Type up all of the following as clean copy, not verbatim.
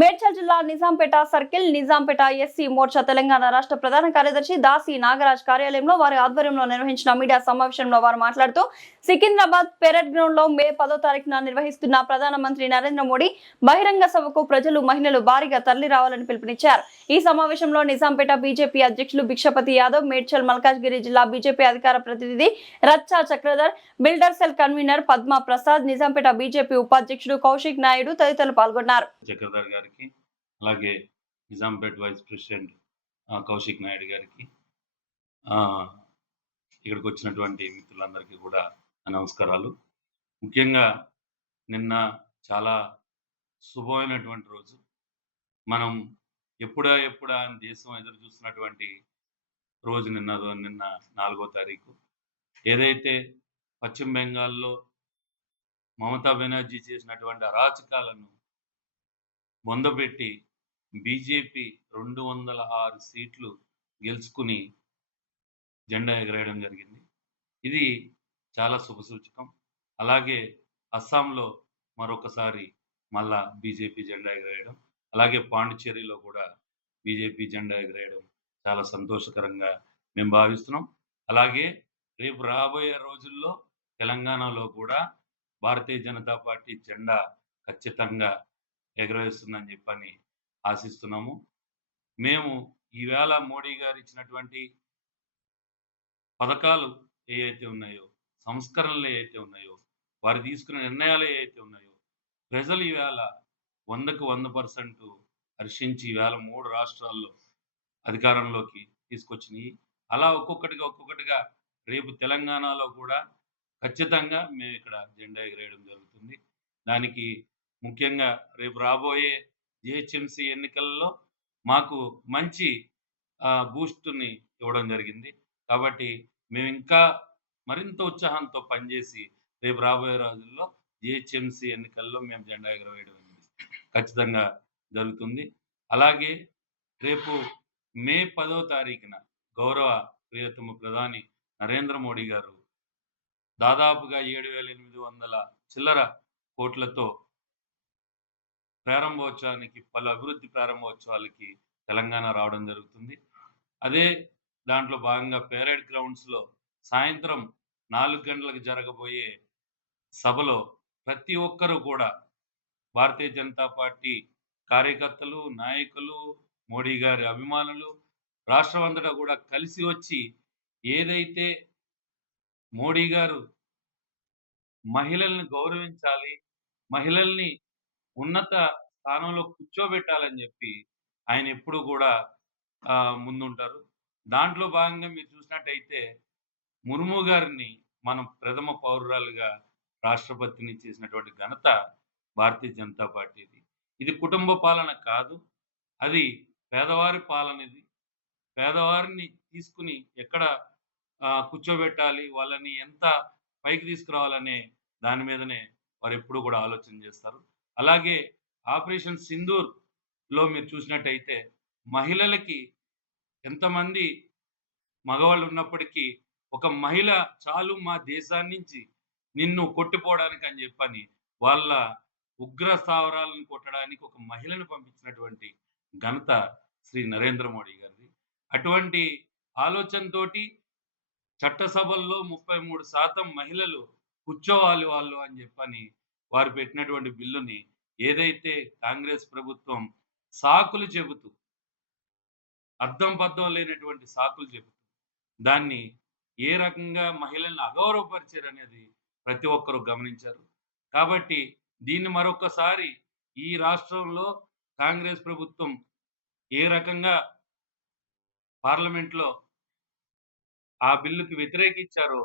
మేడ్చల్ జిల్లా Nizampet circle Nizampet SC Morcha Telangana రాష్ట్ర ప్రధాన కార్యదర్శి దాసి నాగరాజ్ కార్యాలయంలో వారి ఆధ్వర్యంలో నిర్వహించిన మీడియా సమావేశంలో వారు మాట్లాడుతూ సికింద్రాబాద్ పెరేడ్ గ్రౌండ్ లో మే 10వ తారీఖున నిర్వహిస్తున్న ప్రధానమంత్రి నరేంద్ర మోడీ బహిరంగ సభకు ప్రజలు మహిళలు భారీగా తరలి రావాలని పిలుపునిచ్చారు. ఈ సమావేశంలో నిజాంపేట బీజేపీ అధ్యక్షులు భిక్షపతి యాదవ్, మేడ్చల్ మల్కాజ్గిరి జిల్లా బీజేపీ అధికార ప్రతినిధి Racha Chakradhar, builder cell convener Padma Prasad, Nizampet BJP ఉపాధ్యక్షుడు కౌశిక్ నాయుడు తదితరులు పాల్గొన్నారు. గారికి అలాగే నిజాంపేట్ వైస్ ప్రెసిడెంట్ కౌశిక్ నాయుడు గారికి ఇక్కడికి వచ్చినటువంటి మిత్రులందరికీ కూడా నమస్కారాలు. ముఖ్యంగా నిన్న చాలా శుభమైనటువంటి రోజు. మనం ఎప్పుడా అని దేశం ఎదురు చూస్తున్నటువంటి రోజు నిన్న 4వ తారీఖు. ఏదైతే పశ్చిమ బెంగాల్లో మమతా బెనర్జీ చేసినటువంటి అరాచకాలను బొందపెట్టి బీజేపీ 206 సీట్లు గెలుచుకుని జెండా ఎగరేయడం జరిగింది. ఇది చాలా శుభసూచకం. అలాగే అస్సాంలో మరొకసారి మళ్ళా బీజేపీ జెండా ఎగరేయడం, అలాగే పాండిచ్చేరిలో కూడా బీజేపీ జెండా ఎగరేయడం చాలా సంతోషకరంగా మేము భావిస్తున్నాం. అలాగే రేపు రాబోయే రోజుల్లో తెలంగాణలో కూడా భారతీయ జనతా పార్టీ జెండా ఖచ్చితంగా ఎగరవేస్తుందని చెప్పని ఆశిస్తున్నాము. మేము ఈవేళ మోడీ గారు ఇచ్చినటువంటి పథకాలు ఏవైతే ఉన్నాయో, సంస్కరణలు ఏవైతే ఉన్నాయో, వారు తీసుకున్న నిర్ణయాలు ఏవైతే ఉన్నాయో, ప్రజలు ఈవేళ 100కు 100% హర్షించి ఈవేళ 3 రాష్ట్రాల్లో అధికారంలోకి తీసుకొచ్చినాయి. అలా ఒక్కొక్కటిగా రేపు తెలంగాణలో కూడా ఖచ్చితంగా మేము ఇక్కడ జెండా ఎగరేయడం జరుగుతుంది. దానికి ముఖ్యంగా రేపు రాబోయే జిహెచ్ఎంసీ ఎన్నికల్లో మాకు మంచి బూస్ట్ని ఇవ్వడం జరిగింది. కాబట్టి మేము ఇంకా మరింత ఉత్సాహంతో పనిచేసి రేపు రాబోయే రోజుల్లో జిహెచ్ఎంసీ ఎన్నికల్లో మేము జెండా ఎగరవేయడం ఖచ్చితంగా జరుగుతుంది. అలాగే రేపు మే 10వ తారీఖున గౌరవ ప్రియతమ ప్రధాని నరేంద్ర మోడీ గారు దాదాపుగా 7,800 చిల్లర కోట్లతో ప్రారంభోత్సవానికి, పలు అభివృద్ధి ప్రారంభోత్సవాలకి తెలంగాణ రావడం జరుగుతుంది. అదే దాంట్లో భాగంగా పెరేడ్ గ్రౌండ్స్లో సాయంత్రం 4 గంటలకు జరగబోయే సభలో ప్రతి ఒక్కరూ కూడా భారతీయ జనతా పార్టీ కార్యకర్తలు, నాయకులు, మోడీ గారి అభిమానులు రాష్ట్రం అంతటా కూడా కలిసి వచ్చి ఏదైతే మోడీ గారు మహిళల్ని గౌరవించాలి, మహిళల్ని ఉన్నత స్థానంలో కూర్చోబెట్టాలని చెప్పి ఆయన ఎప్పుడు కూడా ముందుంటారు. దాంట్లో భాగంగా మీరు చూసినట్టయితే ముర్ము గారిని మనం ప్రథమ పౌరురాలుగా రాష్ట్రపతిని చేసినటువంటి ఘనత భారతీయ జనతా పార్టీది. ఇది కుటుంబ పాలన కాదు, అది పేదవారి పాలన. ఇది పేదవారిని తీసుకుని ఎక్కడ కూర్చోబెట్టాలి, వాళ్ళని ఎంత పైకి తీసుకురావాలనే దాని మీదనే వారు ఎప్పుడు కూడా ఆలోచన చేస్తారు. అలాగే ఆపరేషన్ సింధూర్లో మీరు చూసినట్టయితే మహిళలకి ఎంతమంది మగవాళ్ళు ఉన్నప్పటికీ ఒక మహిళ చాలు మా దేశాన్ని నుంచి నిన్ను కొట్టిపోవడానికి అని చెప్పని వాళ్ళ ఉగ్ర స్థావరాలను కొట్టడానికి ఒక మహిళను పంపించినటువంటి ఘనత శ్రీ నరేంద్ర మోడీ గారిది. అటువంటి ఆలోచనతోటి చట్టసభల్లో 33% మహిళలు కూర్చోవాలి వాళ్ళు అని చెప్పని వారు పెట్టినటువంటి బిల్లుని ఏదైతే కాంగ్రెస్ ప్రభుత్వం సాకులు చెబుతూ, అర్థం పర్థం లేనటువంటి సాకులు చెబుతూ దాన్ని ఏ రకంగా మహిళల్ని అగౌరవపరిచారనేది ప్రతి ఒక్కరూ గమనించారు. కాబట్టి దీన్ని మరొకసారి ఈ రాష్ట్రంలో కాంగ్రెస్ ప్రభుత్వం ఏ రకంగా పార్లమెంట్లో ఆ బిల్లుకి వ్యతిరేకించారో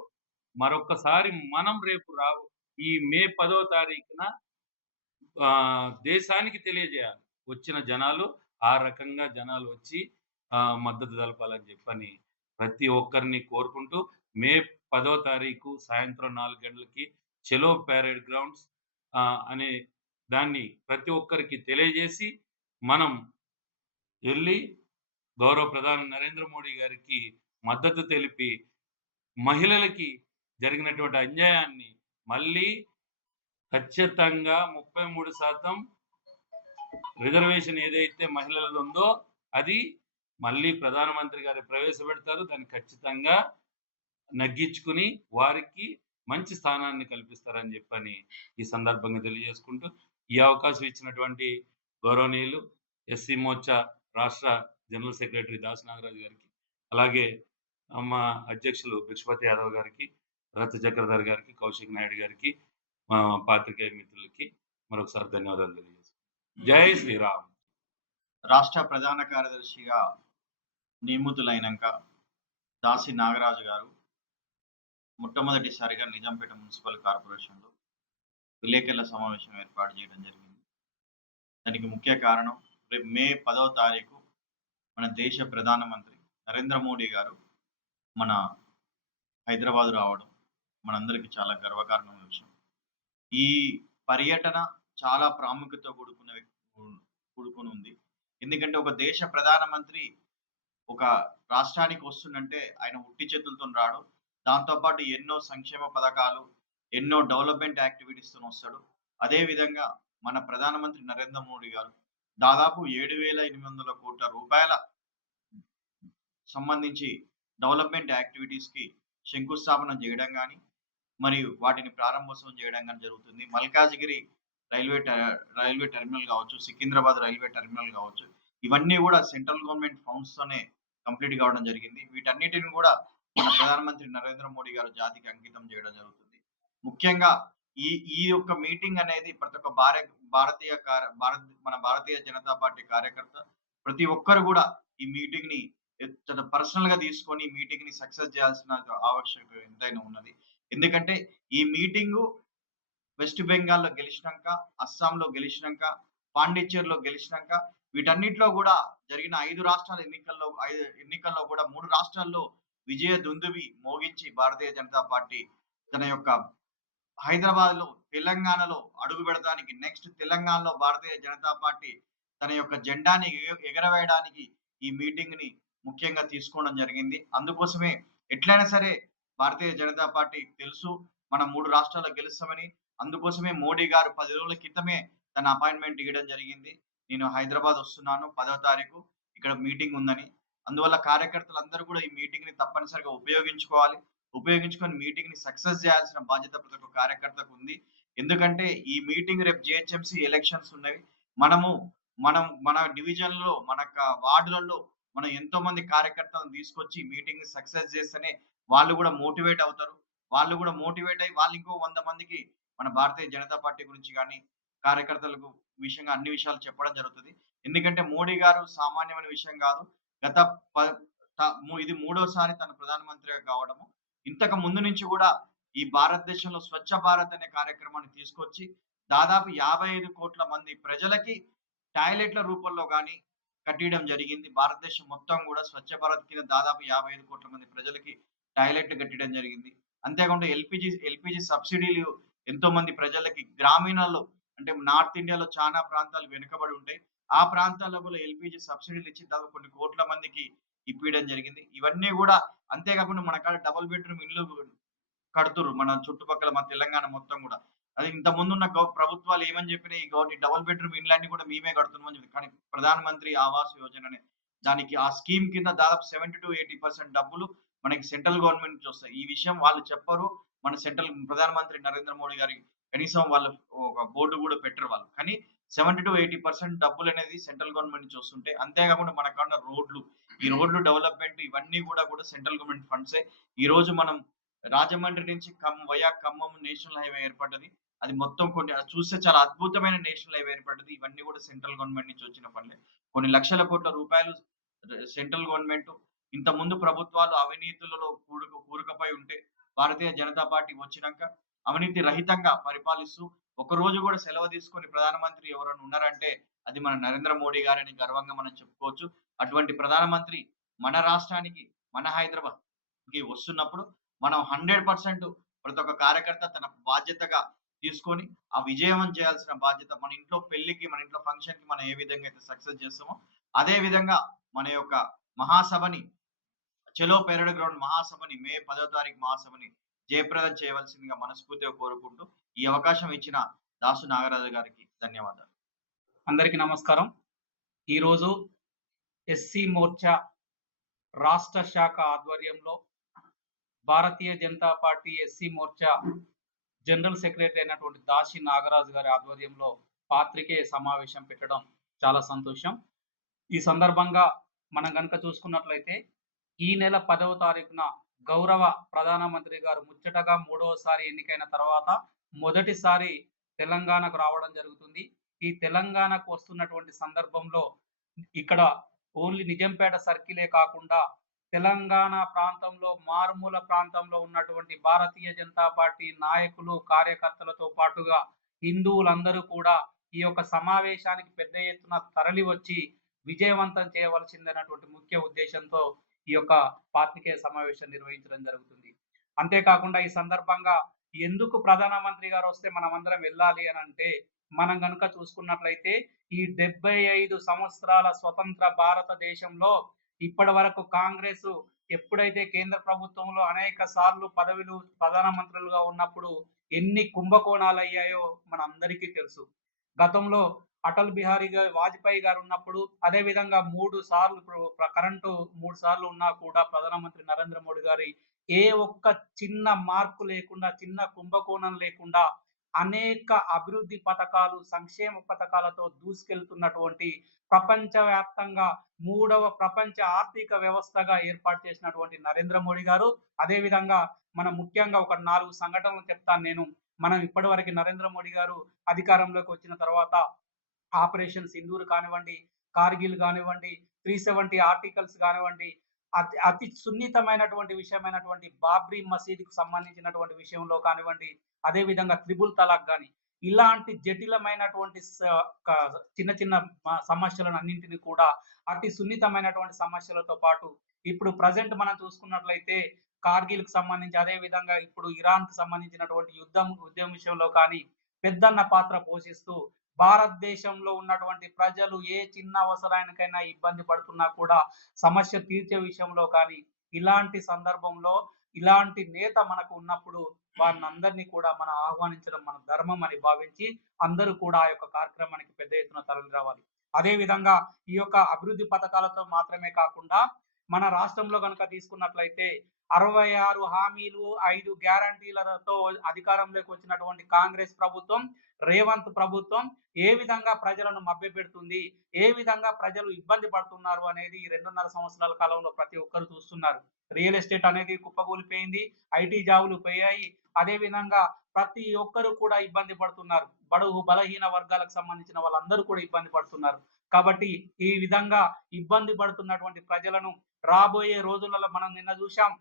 మరొకసారి మనం రేపు ఈ మే 10వ తారీఖున దేశానికి తెలియజేయాలి. వచ్చిన జనాలు ఆ రకంగా జనాలు వచ్చి మద్దతు తెలపాలని చెప్పని ప్రతి ఒక్కరిని కోరుకుంటూ మే 10వ తారీఖు సాయంత్రం 4 గంటలకి చెలో పెరేడ్ గ్రౌండ్స్ అనే దాన్ని ప్రతి ఒక్కరికి తెలియజేసి మనం వెళ్ళి గౌరవ ప్రధాని నరేంద్ర మోడీ గారికి మద్దతు తెలిపి మహిళలకి జరిగినటువంటి అన్యాయాన్ని మళ్ళీ ఖచ్చితంగా 33% రిజర్వేషన్ ఏదైతే మహిళలది ఉందో అది మళ్ళీ ప్రధానమంత్రి గారు ప్రవేశపెడతారు. దాన్ని ఖచ్చితంగా నగ్గించుకుని వారికి మంచి స్థానాన్ని కల్పిస్తారని చెప్పని ఈ సందర్భంగా తెలియజేసుకుంటూ, ఈ అవకాశం ఇచ్చినటువంటి గౌరవనీయులు ఎస్సీ మోర్చా రాష్ట్ర జనరల్ సెక్రటరీ దాస్ నాగరాజు గారికి, అలాగే మా అధ్యక్షులు భిక్షపతి యాదవ్ గారికి, రథ చక్రధర్ గారికి, కౌశిక్ నాయుడు గారికి, మా పాత్రికేయ మిత్రులకి మరొకసారి ధన్యవాదాలు తెలియజేస్తున్నాను. జై శ్రీరామ్. రాష్ట్ర ప్రధాన కార్యదర్శిగా నియమితులైనాక దాసి నాగరాజు గారు మొట్టమొదటిసారిగా నిజాంపేట మున్సిపల్ కార్పొరేషన్లో విలేకరుల సమావేశం ఏర్పాటు చేయడం జరిగింది. దానికి ముఖ్య కారణం రేపు మే 10వ తారీఖు మన దేశ ప్రధానమంత్రి నరేంద్ర మోడీ గారు మన హైదరాబాద్ రావడం మనందరికీ చాలా గర్వకారణమైన విషయం. ఈ పర్యటన చాలా ప్రాముఖ్యత కూడుకుని ఉంది. ఎందుకంటే ఒక దేశ ప్రధానమంత్రి ఒక రాష్ట్రానికి వస్తుందంటే ఆయన ఉట్టి చేతులతో రాడు. దాంతోపాటు ఎన్నో సంక్షేమ పథకాలు, ఎన్నో డెవలప్మెంట్ యాక్టివిటీస్తో వస్తాడు. అదేవిధంగా మన ప్రధానమంత్రి నరేంద్ర మోడీ గారు దాదాపు 7,800 కోట్ల రూపాయల సంబంధించి డెవలప్మెంట్ యాక్టివిటీస్కి శంకుస్థాపన చేయడం కానీ, మరియు వాటిని ప్రారంభోత్సవం చేయడం కానీ జరుగుతుంది. మల్కాజ్గిరి రైల్వే టెర్మినల్ కావచ్చు, సికింద్రాబాద్ రైల్వే టెర్మినల్ కావచ్చు, ఇవన్నీ కూడా సెంట్రల్ గవర్నమెంట్ ఫండ్స్తోనే కంప్లీట్ కావడం జరిగింది. వీటన్నిటిని కూడా మన ప్రధానమంత్రి నరేంద్ర మోడీ గారు జాతికి అంకితం చేయడం జరుగుతుంది. ముఖ్యంగా ఈ యొక్క మీటింగ్ అనేది ప్రతి ఒక్క మన భారతీయ జనతా పార్టీ కార్యకర్త ప్రతి ఒక్కరు కూడా ఈ మీటింగ్ ని చాలా పర్సనల్ గా తీసుకొని ఈ మీటింగ్ ని సక్సెస్ చేయాల్సిన ఆవశ్యకత ఎంతైనా ఉన్నది. ఎందుకంటే ఈ మీటింగు వెస్ట్ బెంగాల్లో గెలిచినాక, అస్సాంలో గెలిచినాక, పాండిచ్చేరిలో గెలిచినాక, వీటన్నిటిలో కూడా జరిగిన 5 రాష్ట్రాల ఎన్నికల్లో కూడా 3 రాష్ట్రాల్లో విజయ దుందుబి మోగించి భారతీయ జనతా పార్టీ తన యొక్క హైదరాబాద్ లో, తెలంగాణలో అడుగు పెడతానికి, నెక్స్ట్ తెలంగాణలో భారతీయ జనతా పార్టీ తన యొక్క జెండాని ఎగరవేయడానికి ఈ మీటింగ్ ని ముఖ్యంగా తీసుకోవడం జరిగింది. అందుకోసమే ఎట్లయినా సరే భారతీయ జనతా పార్టీ తెలుసు మనం 3 రాష్ట్రాల్లో గెలుస్తామని. అందుకోసమే మోడీ గారు 10 రోజుల క్రితమే తన అపాయింట్మెంట్ ఇవ్వడం జరిగింది. నేను హైదరాబాద్ వస్తున్నాను 10వ తారీఖు, ఇక్కడ మీటింగ్ ఉందని. అందువల్ల కార్యకర్తలందరూ కూడా ఈ మీటింగ్ ని తప్పనిసరిగా ఉపయోగించుకొని మీటింగ్ ని సక్సెస్ చేయాల్సిన బాధ్యత ప్రతి ఒక్క కార్యకర్తకు ఉంది. ఎందుకంటే ఈ మీటింగ్ రేపు జిహెచ్ఎంసీ ఎలక్షన్స్ ఉన్నవి. మన డివిజన్లో, మన వార్డులలో మనం ఎంతో మంది కార్యకర్తలను తీసుకొచ్చి మీటింగ్ ని సక్సెస్ చేస్తేనే వాళ్ళు కూడా మోటివేట్ అవుతారు. వాళ్ళు కూడా మోటివేట్ అయ్యి వాళ్ళు ఇంకో 100 మందికి మన భారతీయ జనతా పార్టీ గురించి కానీ, కార్యకర్తలకు విషయంగా అన్ని విషయాలు చెప్పడం జరుగుతుంది. ఎందుకంటే మోడీ గారు సామాన్యమైన విషయం కాదు. ఇది 3వసారి తన ప్రధానమంత్రిగా కావడము. ఇంతకు ముందు నుంచి కూడా ఈ భారతదేశంలో స్వచ్ఛ భారత్ అనే కార్యక్రమాన్ని తీసుకొచ్చి దాదాపు 55 కోట్ల మంది ప్రజలకి టాయిలెట్ల రూపంలో కానీ కట్టియడం జరిగింది. భారతదేశం మొత్తం కూడా స్వచ్ఛ భారత్ కింద దాదాపు 55 కోట్ల మంది ప్రజలకి టాయిలెట్లు కట్టడం జరిగింది. అంతేకాకుండా ఎల్పిజి సబ్సిడీలు ఎంతో మంది ప్రజలకి గ్రామీణాల్లో, అంటే నార్త్ ఇండియాలో చాలా ప్రాంతాలు వెనుకబడి ఉంటాయి. ఆ ప్రాంతాల్లో కూడా ఎల్పిజి సబ్సిడీలు ఇచ్చి దాదాపు కొన్ని కోట్ల మందికి ఇప్పించడం జరిగింది. ఇవన్నీ కూడా అంతేకాకుండా మన కాడ డబుల్ బెడ్రూమ్ ఇల్లు కడుతురు మన చుట్టుపక్కల, మన తెలంగాణ మొత్తం కూడా. అది ఇంత ముందున్న ప్రభుత్వాలు ఏమని చెప్పినా ఈ డబుల్ బెడ్రూమ్ ఇళ్ళన్నీ కూడా మేమే కడుతున్నాం అని చెప్పి. కానీ ప్రధానమంత్రి ఆవాస్ యోజన అనే దానికి ఆ స్కీమ్ కింద దాదాపు 70-80% డబ్బులు మనకి సెంట్రల్ గవర్నమెంట్ నుంచి వస్తాయి. ఈ విషయం వాళ్ళు చెప్పరు. మన ప్రధానమంత్రి నరేంద్ర మోడీ గారి కనీసం వాళ్ళు ఒక బోర్డు కూడా పెట్టరు వాళ్ళు. కానీ 70-80% డబ్బులు అనేది సెంట్రల్ గవర్నమెంట్ నుంచి వస్తుంటే, అంతేకాకుండా మనకన్నా రోడ్లు, ఈ రోడ్లు డెవలప్మెంట్ ఇవన్నీ కూడా సెంట్రల్ గవర్నమెంట్ ఫండ్సే. ఈ రోజు మనం రాజమండ్రి నుంచి ఖమ్మం నేషనల్ హైవే ఏర్పడ్డది. అది మొత్తం చూస్తే చాలా అద్భుతమైన నేషనల్ హైవే ఏర్పడ్డది. ఇవన్నీ కూడా సెంట్రల్ గవర్నమెంట్ నుంచి వచ్చిన ఫండ్లే. కొన్ని లక్షల కోట్ల రూపాయలు సెంట్రల్ గవర్నమెంట్, ఇంత ముందు ప్రభుత్వాలు అవినీతులలో కూరుకుపోయి ఉంటే భారతీయ జనతా పార్టీ వచ్చినాక అవినీతి రహితంగా పరిపాలిస్తూ ఒక రోజు కూడా సెలవు తీసుకొని ప్రధానమంత్రి ఎవరైనా ఉన్నారంటే అది మన నరేంద్ర మోడీ గారని గర్వంగా మనం చెప్పుకోవచ్చు. అటువంటి ప్రధానమంత్రి మన రాష్ట్రానికి, మన హైదరాబాద్ కి వస్తున్నప్పుడు మనం 100% ప్రతి ఒక్క కార్యకర్త తన బాధ్యతగా తీసుకొని ఆ విజయవంతం చేయాల్సిన బాధ్యత. మన ఇంట్లో పెళ్లికి, మన ఇంట్లో ఫంక్షన్ కి మనం ఏ విధంగా అయితే సక్సెస్ చేస్తామో అదే విధంగా మన యొక్క మహాసభని, చలో పెరడ్ గ్రౌండ్ మహాసభని, మే 10వ తారీఖు మహాసభని జయప్రదం చేయవలసిందిగా మనస్ఫూర్తిగా కోరుకుంటూ ఈ అవకాశం ఇచ్చిన దాసు నాగరాజు గారికి ధన్యవాదాలు. అందరికీ నమస్కారం. ఈరోజు ఎస్సీ మోర్చా రాష్ట్ర శాఖ ఆధ్వర్యంలో Bharatiya Janata party SC Morcha general secretary అయినటువంటి దాసి నాగరాజు గారి ఆధ్వర్యంలో పాత్రికేయ సమావేశం పెట్టడం చాలా సంతోషం. ఈ సందర్భంగా మనం గనక చూసుకున్నట్లయితే ఈ నెల 10వ తారీఖున గౌరవ ప్రధానమంత్రి గారు ముచ్చటగా 3వసారి ఎన్నికైన తర్వాత మొదటిసారి తెలంగాణకు రావడం జరుగుతుంది. ఈ తెలంగాణకు వస్తున్నటువంటి సందర్భంలో ఇక్కడ ఓన్లీ నిజాంపేట సర్కిలే కాకుండా తెలంగాణ ప్రాంతంలో మారుమూల ప్రాంతంలో ఉన్నటువంటి భారతీయ జనతా పార్టీ నాయకులు కార్యకర్తలతో పాటుగా హిందువులందరూ కూడా ఈ యొక్క సమావేశానికి పెద్ద ఎత్తున తరలి వచ్చి విజయవంతం చేయవలసిందన్నటువంటి ముఖ్య ఉద్దేశంతో ఈ యొక్క పాత్రికేయ సమావేశం నిర్వహించడం జరుగుతుంది. అంతేకాకుండా ఈ సందర్భంగా ఎందుకు ప్రధానమంత్రి గారు వస్తే మనం అందరం వెళ్ళాలి అని అంటే, మనం కనుక చూసుకున్నట్లయితే ఈ 75 సంవత్సరాల స్వతంత్ర భారతదేశంలో ఇప్పటి వరకు కాంగ్రెస్ ఎప్పుడైతే కేంద్ర ప్రభుత్వంలో అనేక సార్లు పదవులు ప్రధానమంత్రులుగా ఉన్నప్పుడు ఎన్ని కుంభకోణాలు అయ్యాయో మనందరికీ తెలుసు. గతంలో అటల్ బిహారీ వాజ్పేయి గారు ఉన్నప్పుడు, అదే విధంగా 3 సార్లు కరెంటు 3 సార్లు ఉన్నా కూడా ప్రధానమంత్రి నరేంద్ర మోడీ గారి ఏ ఒక్క చిన్న మార్పు లేకుండా, చిన్న కుంభకోణం లేకుండా అనేక అభివృద్ధి పథకాలు, సంక్షేమ పథకాలతో దూసుకెళ్తున్నటువంటి ప్రపంచవ్యాప్తంగా 3వ ప్రపంచ ఆర్థిక వ్యవస్థగా ఏర్పాటు చేసినటువంటి నరేంద్ర మోడీ గారు, అదే విధంగా మనం ముఖ్యంగా ఒక 4 సంఘటనలు చెప్తాను నేను. మనం ఇప్పటివరకు నరేంద్ర మోడీ గారు అధికారంలోకి వచ్చిన తర్వాత ఆపరేషన్ సింధూర్ కానివ్వండి, కార్గిల్ కానివ్వండి, 370 ఆర్టికల్స్ కానివ్వండి, అతి సున్నితమైనటువంటి విషయమైనటువంటి బాబ్రీ మసీదుకు సంబంధించినటువంటి విషయంలో కానివ్వండి, అదే విధంగా త్రిబుల్ తలాక్ కానీ ఇలాంటి జటిలమైనటువంటి చిన్న చిన్న సమస్యలను అన్నింటినీ కూడా అతి సున్నితమైనటువంటి సమస్యలతో పాటు ఇప్పుడు ప్రజెంట్ మనం చూసుకున్నట్లయితే కార్గిల్ కు సంబంధించి, అదే విధంగా ఇప్పుడు ఇరాన్ కు సంబంధించినటువంటి ఉద్యమం విషయంలో కానీ పెద్దన్న పాత్ర పోషిస్తూ భారతదేశంలో ఉన్నటువంటి ప్రజలు ఏ చిన్న అవసరానికైనా ఇబ్బంది పడుతున్నా కూడా సమస్య తీర్చే విషయంలో కానీ ఇలాంటి సందర్భంలో ఇలాంటి నేత మనకు ఉన్నప్పుడు వారిని అందరినీ కూడా మనం ఆహ్వానించడం మన ధర్మం అని భావించి అందరూ కూడా ఆ యొక్క కార్యక్రమానికి పెద్ద ఎత్తున తరలి రావాలి. అదే విధంగా ఈ యొక్క అభివృద్ధి పథకాలతో మాత్రమే కాకుండా మన రాష్ట్రంలో కనుక తీసుకున్నట్లయితే 66 హామీలు 5 గ్యారంటీలతో అధికారంలోకి వచ్చినటువంటి కాంగ్రెస్ ప్రభుత్వం, రేవంత్ ప్రభుత్వం ఏ విధంగా ప్రజలను మభ్యపెడుతుంది, ఏ విధంగా ప్రజలు ఇబ్బంది పడుతున్నారు అనేది ఈ 2.5 సంవత్సరాల కాలంలో ప్రతి ఒక్కరు చూస్తున్నారు. రియల్ ఎస్టేట్ అనేది కుప్పకూలిపోయింది, ఐటీ జాబులు పోయాయి, అదే విధంగా ప్రతి ఒక్కరు కూడా ఇబ్బంది పడుతున్నారు. బడుగు బలహీన వర్గాలకు సంబంధించిన వాళ్ళందరూ కూడా ఇబ్బంది పడుతున్నారు. కాబట్టి ఈ విధంగా ఇబ్బంది పడుతున్నటువంటి ప్రజలను రాబోయే రోజులలో మనం నిన్న చూసాం,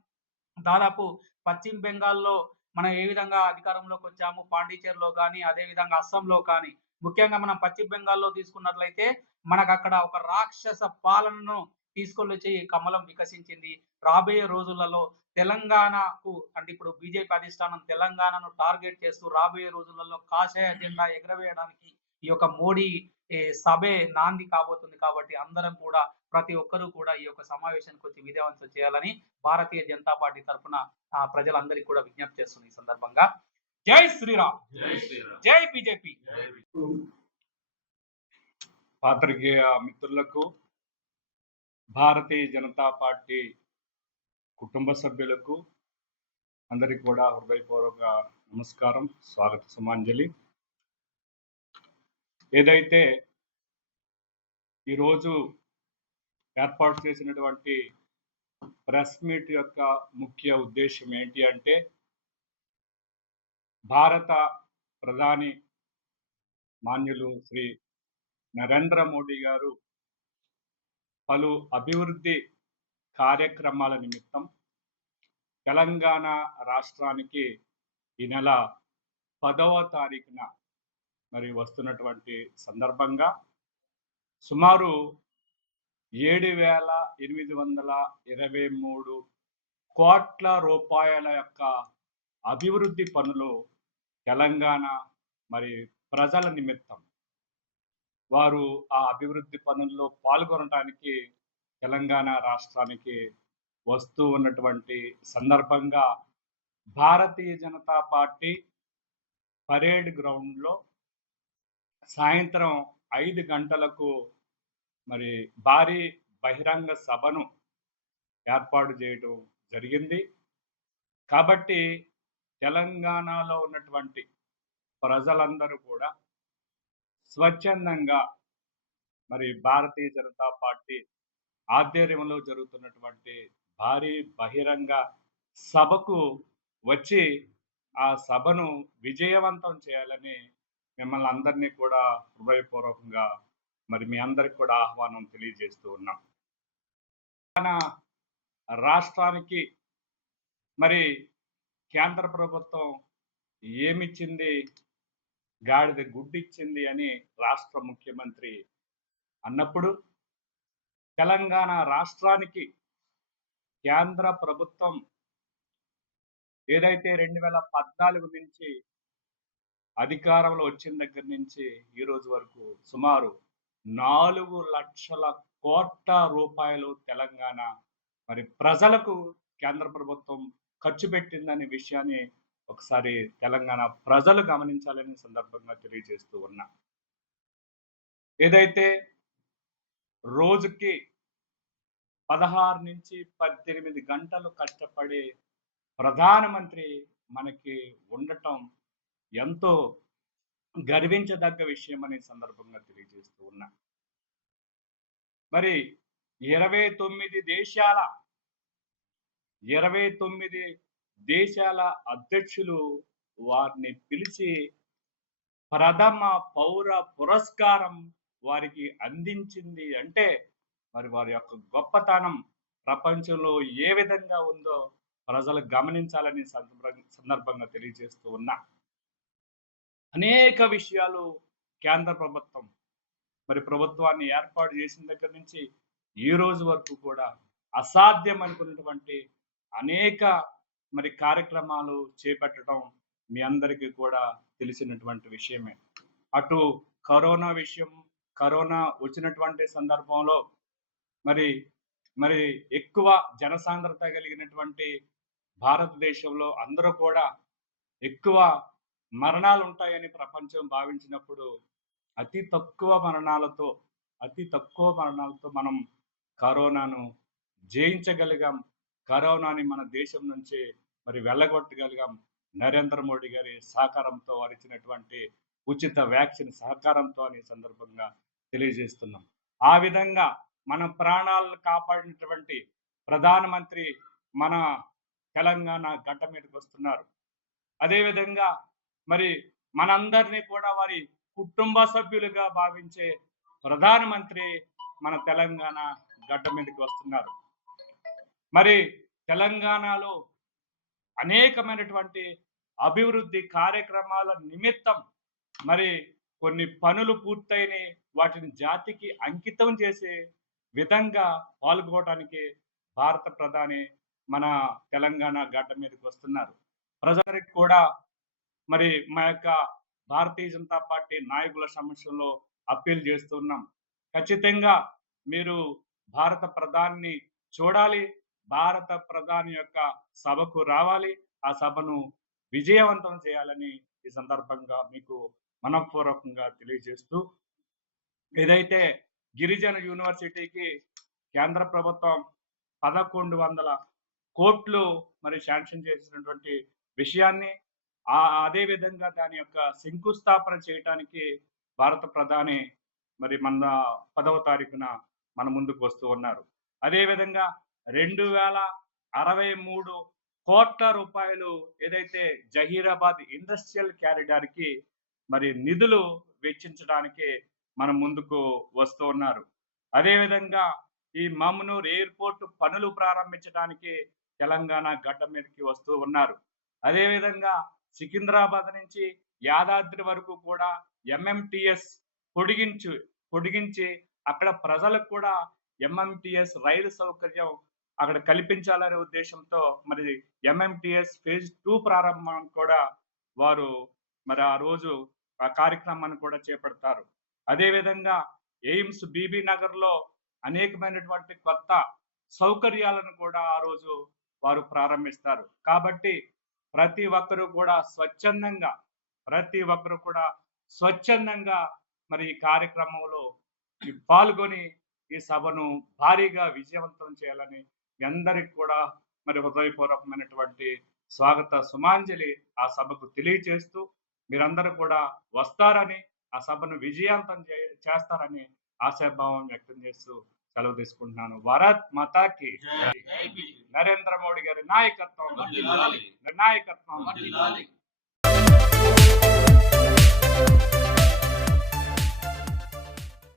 దాదాపు పశ్చిమ బెంగాల్లో మనం ఏ విధంగా అధికారంలోకి వచ్చాము, పాండిచేరిలో కానీ, అదే విధంగా అస్సాంలో కానీ. ముఖ్యంగా మనం పశ్చిమ బెంగాల్లో తీసుకున్నట్లయితే మనకు అక్కడ ఒక రాక్షస పాలనను తీసుకొచ్చి కమలం వికసించింది. రాబోయే రోజులలో తెలంగాణకు అంటే ఇప్పుడు బీజేపీ అధిష్టానం తెలంగాణను టార్గెట్ చేస్తూ రాబోయే రోజులలో కాషాయ జెండా ఎగరవేయడానికి ఈ యొక్క మోడీ సభే నాంది కాబోతుంది. కాబట్టి అందరం కూడా ప్రతి ఒక్కరూ కూడా ఈ యొక్క సమావేశానికి వచ్చి విజయవంతం చేయాలని భారతీయ జనతా పార్టీ తరఫున ప్రజలందరికీ కూడా విజ్ఞప్తి చేస్తుంది. ఈ సందర్భంగా జై శ్రీరామ్, జై బీజేపీ. పాత్రికేయ మిత్రులకు, భారతీయ జనతా పార్టీ కుటుంబ సభ్యులకు అందరికీ కూడా హృదయపూర్వక నమస్కారం, స్వాగత సుమాంజలి. ఏదైతే ఈరోజు ఏర్పాటు చేసినటువంటి ప్రెస్ మీట్ యొక్క ముఖ్య ఉద్దేశం ఏంటి అంటే, భారత ప్రధాని మాన్యులు శ్రీ నరేంద్ర మోడీ గారు పలు అభివృద్ధి కార్యక్రమాల నిమిత్తం తెలంగాణ రాష్ట్రానికి ఈ నెల 10వ తారీఖున మరి వస్తున్నటువంటి సందర్భంగా సుమారు 7,823 కోట్ల రూపాయల యొక్క అభివృద్ధి పనులు తెలంగాణ మరి ప్రజల నిమిత్తం వారు ఆ అభివృద్ధి పనుల్లో పాల్గొనడానికి తెలంగాణ రాష్ట్రానికి వస్తూ ఉన్నటువంటి సందర్భంగా భారతీయ జనతా పార్టీ పరేడ్ గ్రౌండ్లో సాయంత్రం 5 గంటలకు మరి భారీ బహిరంగ సభను ఏర్పాటు చేయడం జరిగింది. కాబట్టి తెలంగాణలో ఉన్నటువంటి ప్రజలందరూ కూడా స్వచ్ఛందంగా మరి భారతీయ జనతా పార్టీ ఆధ్వర్యంలో జరుగుతున్నటువంటి భారీ బహిరంగ సభకు వచ్చి ఆ సభను విజయవంతం చేయాలని మిమ్మల్ని అందరినీ కూడా హృదయపూర్వకంగా మరి మీ అందరికి కూడా ఆహ్వానం తెలియజేస్తూ ఉన్నాం. మన రాష్ట్రానికి మరి కేంద్ర ప్రభుత్వం ఏమిచ్చింది, గాడిద గుడ్డిచ్చింది అని రాష్ట్ర ముఖ్యమంత్రి అన్నప్పుడు తెలంగాణ రాష్ట్రానికి కేంద్ర ప్రభుత్వం ఏదైతే 2014 నుంచి అధికారంలో వచ్చిన దగ్గర నుంచి ఈ రోజు వరకు సుమారు 4 లక్షల కోట్ల రూపాయలు తెలంగాణ మరి ప్రజలకు కేంద్ర ప్రభుత్వం ఖర్చు పెట్టిందనే విషయాన్ని ఒకసారి తెలంగాణ ప్రజలు గమనించాలని సందర్భంగా తెలియజేస్తూ ఉన్నా. ఏదైతే రోజుకి 16 నుంచి 18 గంటలు కష్టపడి ప్రధానమంత్రి మనకి ఉండటం ఎంతో గర్వించదగ్గ విషయం అనే సందర్భంగా తెలియజేస్తూ ఉన్నా. మరి 29 దేశాల అధ్యక్షులు వారిని పిలిచి ప్రథమ పౌర పురస్కారం వారికి అందించింది అంటే మరి వారి యొక్క గొప్పతనం ప్రపంచంలో ఏ విధంగా ఉందో ప్రజలు గమనించాలని సందర్భంగా తెలియజేస్తూ ఉన్నా. అనేక విషయాలు కేంద్ర ప్రభుత్వం మరి ప్రభుత్వాన్ని ఏర్పాటు చేసిన దగ్గర నుంచి ఈ రోజు వరకు కూడా అసాధ్యం అనుకున్నటువంటి అనేక మరి కార్యక్రమాలు చేపట్టడం మీ అందరికీ కూడా తెలిసినటువంటి విషయమే. అటు కరోనా వచ్చినటువంటి సందర్భంలో మరి ఎక్కువ జనసాంద్రత కలిగినటువంటి భారతదేశంలో అందరూ కూడా ఎక్కువ మరణాలు ఉంటాయని ప్రపంచం భావించినప్పుడు అతి తక్కువ మరణాలతో మనం కరోనాను జయించగలిగాం. కరోనాని మన దేశం నుంచి మరి వెళ్ళగొట్టగలిగాం. నరేంద్ర మోడీ గారి సహకారంతో వారు ఇచ్చినటువంటి ఉచిత వ్యాక్సిన్ సహకారంతో అనే సందర్భంగా తెలియజేస్తున్నాం. ఆ విధంగా మన ప్రాణాలను కాపాడినటువంటి ప్రధానమంత్రి మన తెలంగాణ గడ్డ మీదకి వస్తున్నారు. అదేవిధంగా మరి మనందరినీ కూడా వారి కుటుంబ సభ్యులుగా భావించే ప్రధానమంత్రి మన తెలంగాణ గడ్డ మీదకి వస్తున్నారు. మరి తెలంగాణలో అనేకమైనటువంటి అభివృద్ధి కార్యక్రమాల నిమిత్తం మరి కొన్ని పనులు పూర్తయిన వాటిని జాతికి అంకితం చేసే విధంగా పాల్గొనడానికి భారత ప్రధాని మన తెలంగాణ గడ్డ మీదకి వస్తున్నారు. ప్రజలకు కూడా మరి మా యొక్క భారతీయ జనతా పార్టీ నాయకుల సమక్షంలో అప్పీల్ చేస్తున్నాం. ఖచ్చితంగా మీరు భారత ప్రధాని చూడాలి, భారత ప్రధాని యొక్క సభకు రావాలి, ఆ సభను విజయవంతం చేయాలని ఈ సందర్భంగా మీకు మనఃపూర్వకంగా తెలియజేస్తూ, ఏదైతే గిరిజన యూనివర్సిటీకి కేంద్ర ప్రభుత్వం 1100 కోట్లు మరి శాంక్షన్ చేసినటువంటి విషయాన్ని అదే విధంగా దాని యొక్క శంకుస్థాపన చేయడానికి భారత ప్రధాని మరి మన 10వ తారీఖున మన ముందుకు వస్తూ ఉన్నారు. అదేవిధంగా 2063 కోట్ల రూపాయలు ఏదైతే జహీరాబాద్ ఇండస్ట్రియల్ క్యారిడార్ కి మరి నిధులు వెచ్చించడానికి మనం ముందుకు వస్తూ ఉన్నారు. అదేవిధంగా ఈ మమ్నూర్ ఎయిర్పోర్ట్ పనులు ప్రారంభించడానికి తెలంగాణ గడ్డ మీదకి వస్తూ ఉన్నారు. అదేవిధంగా సికింద్రాబాద్ నుంచి యాదాద్రి వరకు కూడా ఎంఎంటిఎస్ పొడిగించి అక్కడ ప్రజలకు కూడా ఎంఎంటిఎస్ రైలు సౌకర్యం అక్కడ కల్పించాలనే ఉద్దేశంతో మరి ఎంఎంటిఎస్ ఫేజ్ 2 ప్రారంభం కూడా వారు మరి ఆ రోజు ఆ కార్యక్రమాన్ని కూడా చేపడతారు. అదేవిధంగా ఎయిమ్స్ బీబీ నగర్లో అనేకమైనటువంటి కొత్త సౌకర్యాలను కూడా ఆ రోజు వారు ప్రారంభిస్తారు. కాబట్టి ప్రతి ఒక్కరూ కూడా స్వచ్ఛందంగా మరి ఈ కార్యక్రమంలో పాల్గొని ఈ సభను భారీగా విజయవంతం చేయాలని మీ అందరికి కూడా మరి హృదయపూర్వకమైనటువంటి స్వాగత సుమాంజలి ఆ సభకు తెలియజేస్తూ మీరందరూ కూడా వస్తారని ఆ సభను విజయవంతం చేస్తారని ఆశాభావం వ్యక్తం చేస్తూ సెలవు తీసుకుంటున్నాను. భారత్ మాతాకి నరేంద్ర మోడీ గారి నాయకత్వం.